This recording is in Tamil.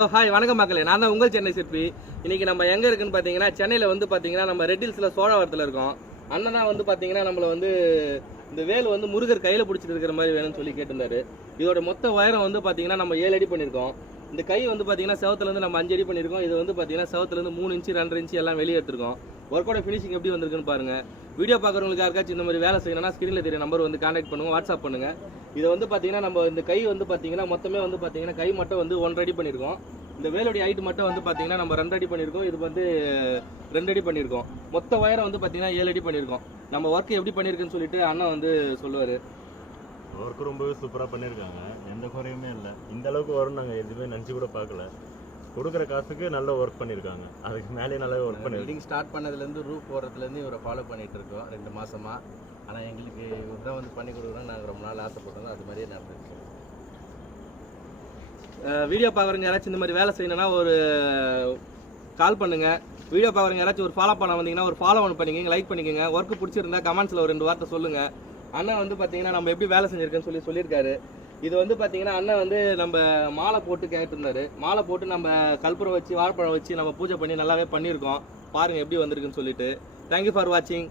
ஹாய் வணக்கம் மக்களே, நான் தான் உங்கள் சென்னை சிற்பி. இன்னைக்கு நம்ம எங்க இருக்குன்னு பாத்தீங்கன்னா சென்னையில வந்து பாத்தீங்கன்னா நம்ம ரெட் ஹில்ஸ்ல சோழவரத்துல இருக்கோம். அண்ணன் தான் வந்து பாத்தீங்கன்னா நம்மள வந்து இந்த வேல் வந்து முருகர் கையில பிடிச்சிட்டு இருக்கிற மாதிரி வேணும்னு சொல்லி கேட்டிருந்தாரு. இதோட மொத்த உயரம் வந்து பாத்தீங்கன்னா நம்ம 7 அடி பண்ணிருக்கோம். இந்த கை வந்து பாத்தீங்கன்னா செவத்துல இருந்து நம்ம 5 அடி பண்ணிருக்கோம். இது வந்து பாத்தீங்கன்னா செவத்துல இருந்து 3 இன்ச்சு 2.5 இன்ச்சு எல்லாம் வெளியே எடுத்திருக்கோம். ஒர்க்கோட ஃபினிஷிங் எப்படி வந்திருக்குன்னு பாருங்க. வீடியோ பார்க்குறவங்களுக்கு யாருக்காச்சும் இந்த மாதிரி வேலை செய்யணும்னா ஸ்க்ரீனில் தெரிய நம்பர் வந்து கான்டாக்ட் பண்ணுங்க, வாட்ஸ்அப் பண்ணுங்க. இதை வந்து பார்த்தீங்கன்னா நம்ம இந்த கை வந்து பார்த்தீங்கன்னா மொத்தமே வந்து பார்த்தீங்கன்னா கை மட்டும் வந்து 1 அடி பண்ணியிருக்கோம். இந்த வேலுடைய ஹைட் மட்டும் வந்து பார்த்தீங்கன்னா நம்ம 2 அடி பண்ணியிருக்கோம். இது வந்து 2 அடி பண்ணியிருக்கோம். மொத்த உயரம் வந்து பார்த்தீங்கன்னா 7 அடி பண்ணியிருக்கோம். நம்ம ஒர்க் எப்படி பண்ணியிருக்குன்னு சொல்லிட்டு அண்ணா வந்து சொல்லுவார். ஒர்க் ரொம்பவே சூப்பராக பண்ணியிருக்காங்க, எந்த குறையுமே இல்லை. இந்த அளவுக்கு வரும் நாங்கள் எதுவுமே நினச்சி கூட பார்க்கல. கொடுக்குற காசுக்கு நல்ல ஒர்க் பண்ணியிருக்காங்க, அதுக்கு மேலே நல்லாவே ஒர்க் பண்ணி பில்டிங் ஸ்டார்ட் பண்ணதுலேருந்து ரூப் போகிறதுலேருந்து இவரை ஃபாலோ பண்ணிகிட்டு இருக்கோம் 2 மாதமாக. ஆனால் எங்களுக்கு இவர் தான் வந்து பண்ணி கொடுக்குறோன்னு நாங்கள் ரொம்ப நாள் ஆசைப்பட்டோம், அது மாதிரியே நடந்துச்சு. வீடியோ பார்க்குறவங்க யாராச்சும் இந்த மாதிரி வேலை செய்யணும்னா ஒரு கால் பண்ணுங்க. வீடியோ பார்க்குறவங்க யாராச்சும் ஒரு ஃபாலோ பண்ண வந்தீங்கன்னா ஒரு ஃபாலோ ஒன்று பண்ணிக்கோங்க, லைக் பண்ணிக்கோங்க. ஒர்க்கு பிடிச்சிருந்தா கமெண்ட்ஸில் ஒரு 2 வார்த்தை சொல்லுங்க. அண்ணன் வந்து பார்த்தீங்கன்னா நம்ம எப்படி வேலை செஞ்சிருக்கேன்னு சொல்லியிருக்காரு. இது வந்து பார்த்தீங்கன்னா அண்ணன் வந்து நம்ம மாலை போட்டு கேட்டிருந்தாரு. மாலை போட்டு நம்ம கற்பூரம் வச்சு வாழைப்பழம் வச்சு நம்ம பூஜை பண்ணி நல்லாவே பண்ணியிருக்கோம். பாருங்கள் எப்படி வந்திருக்குன்னு சொல்லிட்டு. தேங்க்யூ ஃபார் வாட்சிங்.